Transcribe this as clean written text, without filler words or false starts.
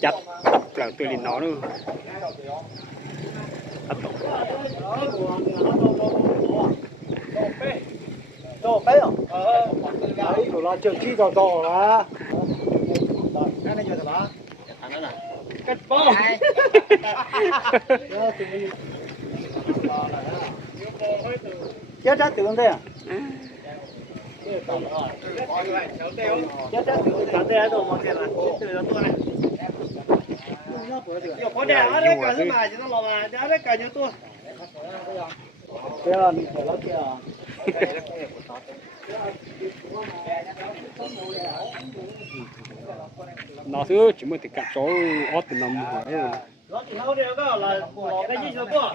chặt tập là tôi liền nó nữa đồ bé à? Đấy, đồ là trường chi đỏ đỏ là. Cái này giờ là thằng đó nè. Cắt bó. Chết chết từ đây à? Chết chết từ đây đâu mà tiền là từ đó tôi này. Yo có đẻ ở đây cả cái mà chỉ nó lò mà, đẻ đấy cả nhiều tôi. Kia mình phải lót kia. nó thứ chỉ mới thì cắt chó ót từ nằm Lót thì nó đều có là cái gì nữa cơ.